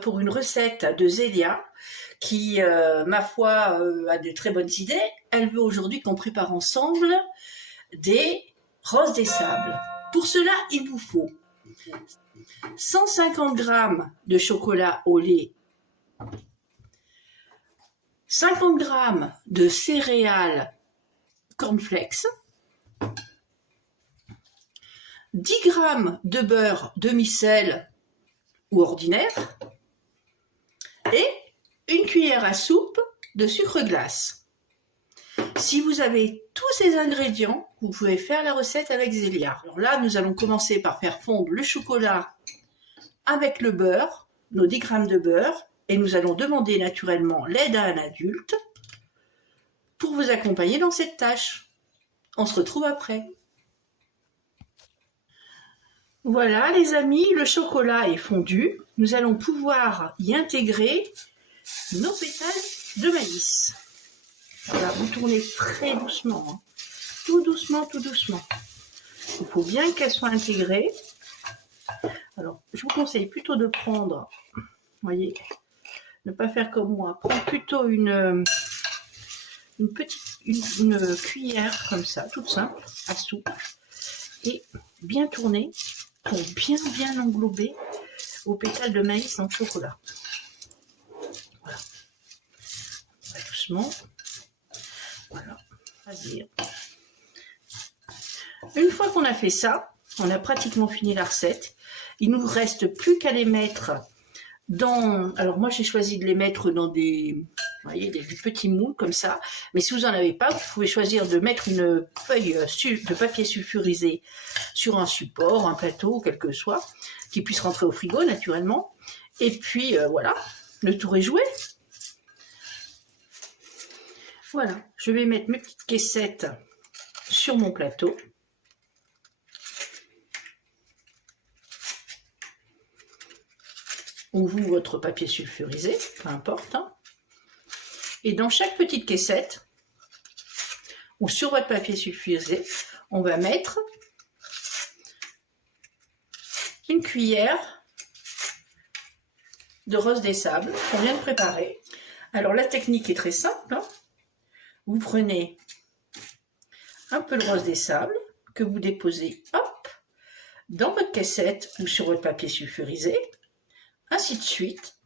pour une recette de Zélia qui, ma foi, a de très bonnes idées. Elle veut aujourd'hui qu'on prépare ensemble des roses des sables. Pour cela, il vous faut 150 g de chocolat au lait, 50 g de céréales cornflakes, 10 g de beurre demi-sel ou ordinaire et une cuillère à soupe de sucre glace. Si vous avez tous ces ingrédients, vous pouvez faire la recette avec Zélia. Alors là, nous allons commencer par faire fondre le chocolat avec le beurre, nos 10 g de beurre, et nous allons demander naturellement l'aide à un adulte pour vous accompagner dans cette tâche. On se retrouve après. Voilà les amis, le chocolat est fondu. Nous allons pouvoir y intégrer nos pétales de maïs. Voilà, vous tournez très doucement, hein. Tout doucement, tout doucement. Il faut bien qu'elles soient intégrées. Alors, je vous conseille plutôt de prendre, vous voyez, ne pas faire comme moi, prendre plutôt une cuillère comme ça, toute simple, à soupe, et bien tourner pour bien englober vos pétales de maïs dans le chocolat. Voilà. Doucement. Voilà. Vas-y. Une fois qu'on a fait ça, on a pratiquement fini la recette. Il nous reste plus qu'à les mettre dans... Alors moi j'ai choisi de les mettre dans des... Vous voyez, des petits moules comme ça. Mais si vous n'en avez pas, vous pouvez choisir de mettre une feuille de papier sulfurisé sur un support, un plateau, quel que soit, qui puisse rentrer au frigo naturellement. Et puis voilà, le tour est joué. Voilà, je vais mettre mes petites caissettes sur mon plateau. Ou vous, votre papier sulfurisé, peu importe, hein. Et dans chaque petite caissette, ou sur votre papier sulfurisé, on va mettre une cuillère de rose des sables qu'on vient de préparer. Alors la technique est très simple, hein. Vous prenez un peu de rose des sables que vous déposez, hop, dans votre caissette ou sur votre papier sulfurisé, ainsi de suite.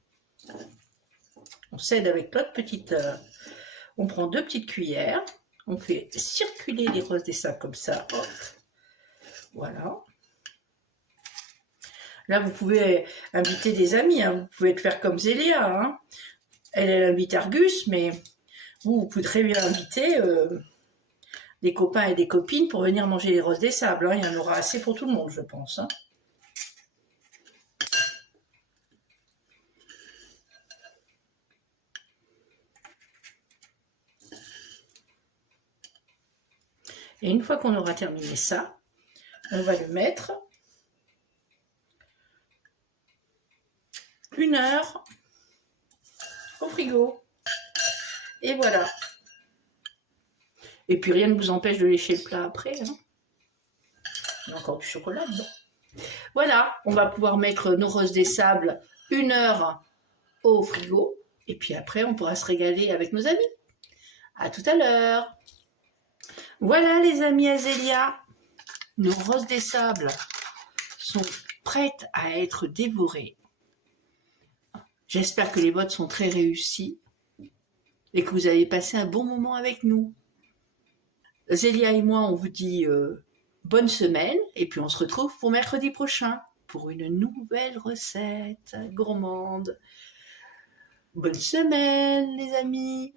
On s'aide avec notre petite... on prend 2 petites cuillères, on fait circuler les roses des sables comme ça, hop, voilà. Là, vous pouvez inviter des amis, hein. Vous pouvez le faire comme Zélia, hein. Elle invite Argus, mais vous pouvez très bien inviter des copains et des copines pour venir manger les roses des sables, hein. Il y en aura assez pour tout le monde, je pense, hein. Et une fois qu'on aura terminé ça, on va le mettre 1 heure au frigo. Et voilà. Et puis rien ne vous empêche de lécher le plat après, hein. Il y a encore du chocolat dedans. Voilà, on va pouvoir mettre nos roses des sables 1 heure au frigo. Et puis après, on pourra se régaler avec nos amis. À tout à l'heure. Voilà les amis Azélia, nos roses des sables sont prêtes à être dévorées. J'espère que les votes sont très réussis et que vous avez passé un bon moment avec nous. Zélia et moi, on vous dit bonne semaine et puis on se retrouve pour mercredi prochain pour une nouvelle recette gourmande. Bonne semaine les amis!